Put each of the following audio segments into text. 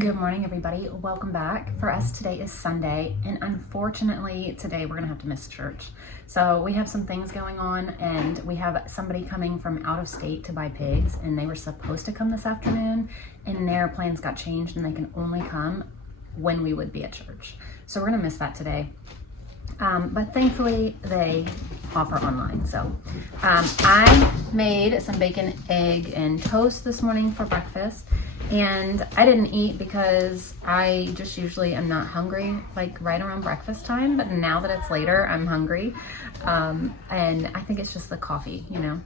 Good morning, everybody. Welcome back. For us, today is Sunday, and unfortunately, today we're gonna have to miss church. So we have some things going on, and we have somebody coming from out of state to buy pigs, and they were supposed to come this afternoon, and their plans got changed, and they can only come when we would be at church. So we're gonna miss that today. But thankfully, they offer online. So I made some bacon, egg, and toast this morning for breakfast. And I didn't eat because I just usually am not hungry like right around breakfast time, but now that it's later, I'm hungry. And I think it's just the coffee, you know.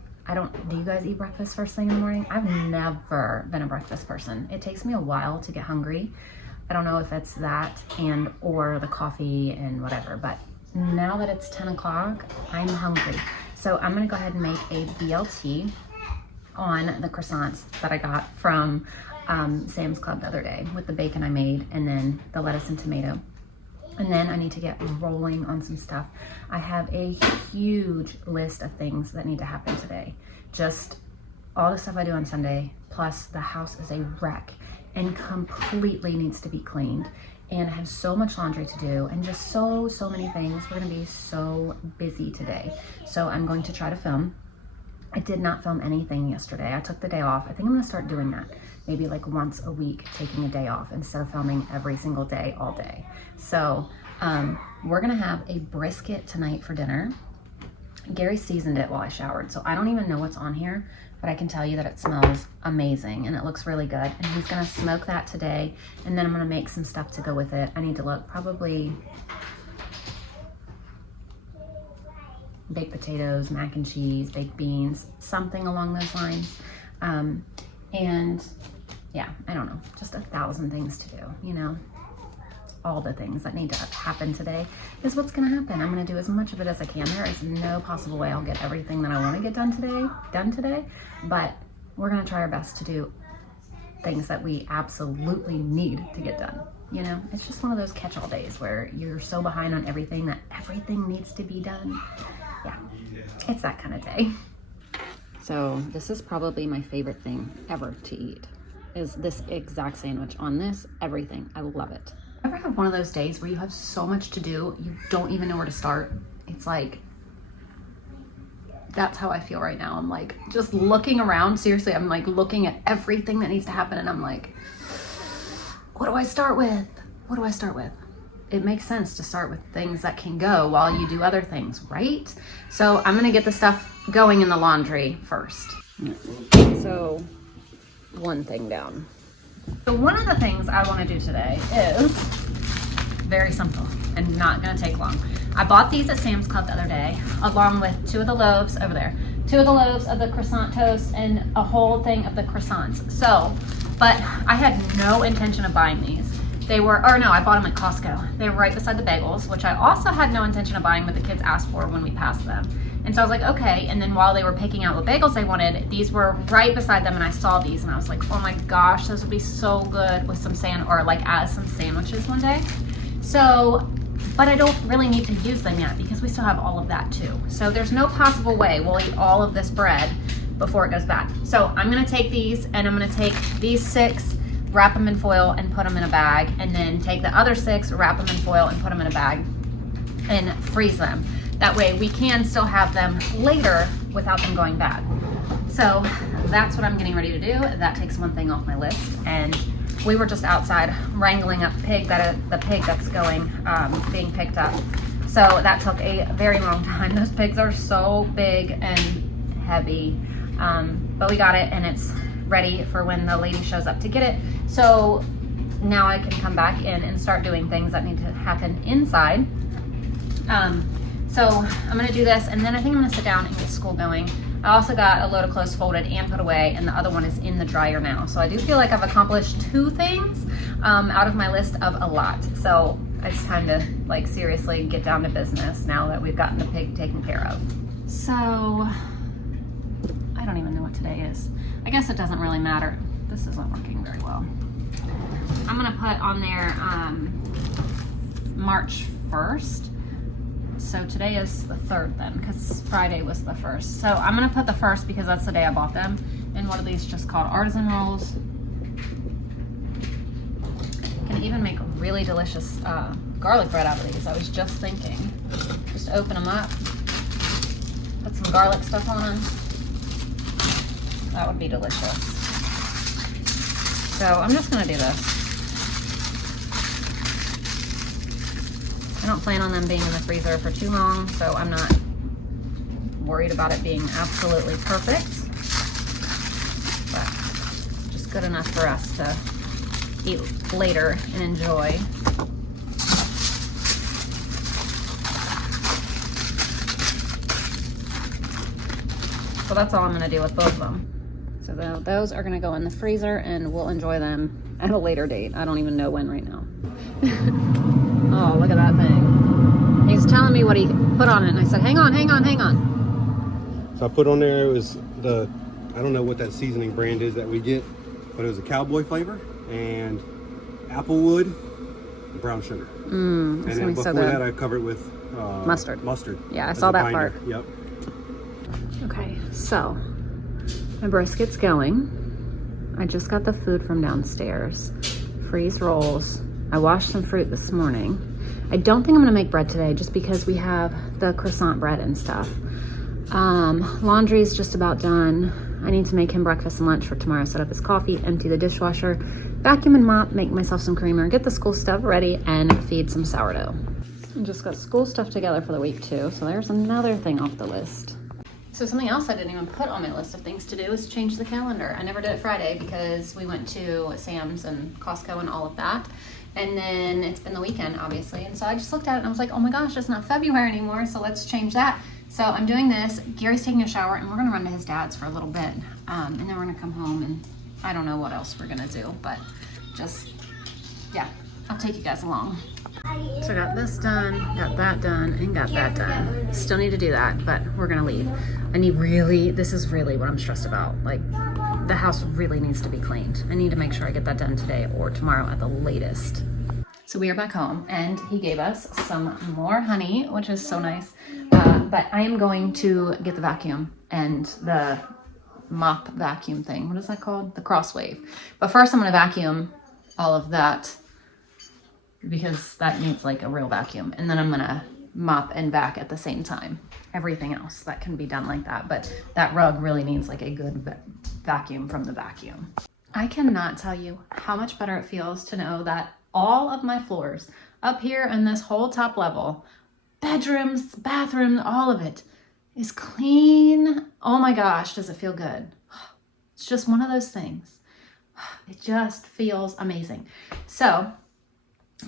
Do you guys eat breakfast first thing in the morning? I've never been a breakfast person. It takes me a while to get hungry. I don't know if it's that or the coffee and whatever, but now that it's 10 o'clock, I'm hungry. So I'm gonna go ahead and make a BLT on the croissants that I got from Sam's Club the other day with the bacon I made and then the lettuce and tomato. And then I need to get rolling on some stuff. I have a huge list of things that need to happen today. Just all the stuff I do on Sunday, plus the house is a wreck and completely needs to be cleaned. And I have so much laundry to do and just so many things. We're gonna be so busy today. So I'm going to try to film. I did not film anything yesterday. I took the day off. I think I'm gonna start doing that. Maybe like once a week, taking a day off instead of filming every single day, all day. So we're gonna have a brisket tonight for dinner. Gary seasoned it while I showered, so I don't even know what's on here, but I can tell you that it smells amazing and it looks really good. And he's gonna smoke that today, and then I'm gonna make some stuff to go with it. I need to look, probably baked potatoes, mac and cheese, baked beans, something along those lines. And yeah, I don't know, just 1,000 things to do, you know. All the things that need to happen today is what's gonna happen. I'm gonna do as much of it as I can. There is no possible way I'll get everything that I wanna get done today, but we're gonna try our best to do things that we absolutely need to get done. You know, it's just one of those catch-all days where you're so behind on everything that everything needs to be done. Yeah, it's that kind of day. So this is probably my favorite thing ever to eat, is this exact sandwich on this, everything. I love it. Ever have one of those days where you have so much to do, you don't even know where to start? It's like, that's how I feel right now. I'm like, just looking around, seriously, I'm like looking at everything that needs to happen and I'm like, what do I start with? What do I start with? It makes sense to start with things that can go while you do other things, right? So I'm gonna get the stuff going in the laundry first. So one thing down. So one of the things I wanna do today is very simple and not gonna take long. I bought these at Sam's Club the other day, along with 2 of the loaves over there, 2 of the loaves of the croissant toast and a whole thing of the croissants. So, but I had no intention of buying these. They were, or no, I bought them at Costco. They were right beside the bagels, which I also had no intention of buying, but the kids asked for when we passed them. And so I was like, okay. And then while they were picking out what bagels they wanted, these were right beside them, and I saw these, and I was like, oh my gosh, those would be so good with some as some sandwiches one day. So, but I don't really need to use them yet because we still have all of that too. So there's no possible way we'll eat all of this bread before it goes bad. So I'm gonna take these, and I'm gonna take these 6, wrap them in foil and put them in a bag, and then take the other 6, wrap them in foil and put them in a bag and freeze them. That way we can still have them later without them going bad. So that's what I'm getting ready to do. That takes one thing off my list. And we were just outside wrangling up the pig that's going, being picked up. So that took a very long time. Those pigs are so big and heavy, but we got it, and it's ready for when the lady shows up to get it. So now I can come back in and start doing things that need to happen inside. So I'm gonna do this, and then I think I'm gonna sit down and get school going. I also got a load of clothes folded and put away, and the other one is in the dryer now. So I do feel like I've accomplished 2 things out of my list of a lot. So it's time to like seriously get down to business now that we've gotten the pig taken care of. So I don't even know what today is. I guess it doesn't really matter. This isn't working very well. I'm gonna put on there March 1st. So today is the 3rd then, because Friday was the 1st. So I'm gonna put the 1st because that's the day I bought them. And what are these just called? Artisan rolls. can even make really delicious garlic bread out of these. I was just thinking. Just open them up, put some garlic stuff on them. That would be delicious. So I'm just gonna do this. I don't plan on them being in the freezer for too long, so I'm not worried about it being absolutely perfect, but just good enough for us to eat later and enjoy. So that's all I'm gonna do with both of them. So those are gonna go in the freezer and we'll enjoy them at a later date. I don't even know when right now. Oh, look at that thing. He's telling me what he put on it and I said, hang on, hang on, hang on. So I put on there, it was the, I don't know what that seasoning brand is that we get, but it was a cowboy flavor and applewood and brown sugar. And then before that I covered with mustard. Yeah, I saw that part. Yep. Okay, so my brisket's going. I just got the food from downstairs. Freeze rolls. I washed some fruit this morning. I don't think I'm gonna make bread today just because we have the croissant bread and stuff. Laundry's just about done. I need to make him breakfast and lunch for tomorrow, set up his coffee, empty the dishwasher, vacuum and mop, make myself some creamer, get the school stuff ready, and feed some sourdough. I just got school stuff together for the week too, so there's another thing off the list. So something else I didn't even put on my list of things to do is change the calendar. I never did it Friday because we went to Sam's and Costco and all of that. And then it's been the weekend, obviously. And so I just looked at it and I was like, oh my gosh, it's not February anymore, so let's change that. So I'm doing this. Gary's taking a shower and we're gonna run to his dad's for a little bit. And then we're gonna come home and I don't know what else we're gonna do, but just, yeah, I'll take you guys along. So I got this done, got that done, and got that done. Still need to do that, but we're gonna leave. This is really what I'm stressed about. Like, the house really needs to be cleaned. I need to make sure I get that done today or tomorrow at the latest. So we are back home and he gave us some more honey, which is so nice. But I am going to get the vacuum and the mop vacuum thing. What is that called? The Crosswave. But first I'm gonna vacuum all of that because that needs like a real vacuum. And then I'm gonna mop and vac at the same time. Everything else that can be done like that. But that rug really needs like a good vacuum from the vacuum. I cannot tell you how much better it feels to know that all of my floors up here in this whole top level, bedrooms, bathroom, all of it is clean. Oh my gosh, does it feel good? It's just one of those things. It just feels amazing. So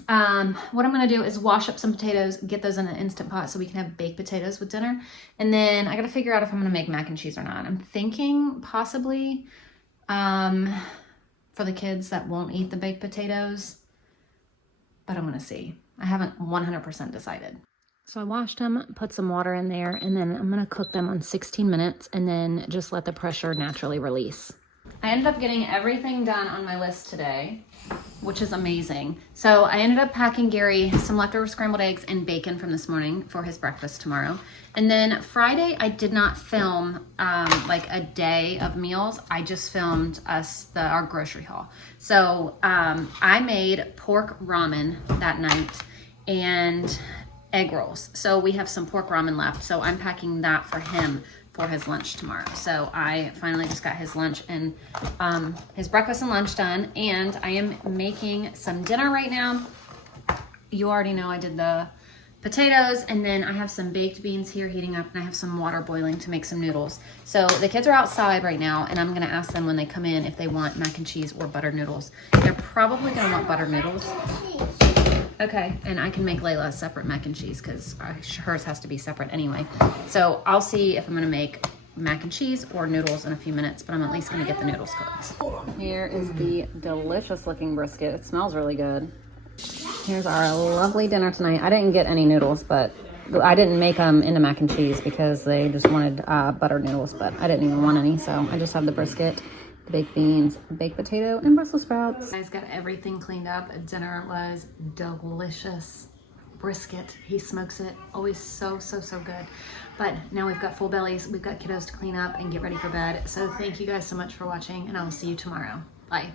what I'm gonna do is wash up some potatoes, get those in an Instant Pot so we can have baked potatoes with dinner. And then I gotta figure out if I'm gonna make mac and cheese or not. I'm thinking possibly for the kids that won't eat the baked potatoes, but I'm gonna see. I haven't 100% decided. So I washed them, put some water in there, and then I'm gonna cook them on 16 minutes and then just let the pressure naturally release. I ended up getting everything done on my list today, which is amazing. So I ended up packing Gary some leftover scrambled eggs and bacon from this morning for his breakfast tomorrow. And then Friday, I did not film like a day of meals. I just filmed our grocery haul. So I made pork ramen that night and egg rolls. So we have some pork ramen left. So I'm packing that for him for his lunch tomorrow. So I finally just got his lunch and his breakfast and lunch done, and I am making some dinner right now. You already know I did the potatoes, and then I have some baked beans here heating up, and I have some water boiling to make some noodles. So the kids are outside right now, and I'm gonna ask them when they come in if they want mac and cheese or buttered noodles. They're probably gonna want buttered noodles. Okay, and I can make Layla a separate mac and cheese because hers has to be separate anyway. So I'll see if I'm gonna make mac and cheese or noodles in a few minutes, but I'm at least gonna get the noodles cooked. Here is the delicious looking brisket. It smells really good. Here's our lovely dinner tonight. I didn't get any noodles, but I didn't make them into mac and cheese because they just wanted buttered noodles, but I didn't even want any, so I just have the brisket, the baked beans, baked potato, and Brussels sprouts. I just got everything cleaned up. Dinner was delicious. Brisket, he smokes it. Always so good. But now we've got full bellies. We've got kiddos to clean up and get ready for bed. So thank you guys so much for watching, and I'll see you tomorrow. Bye.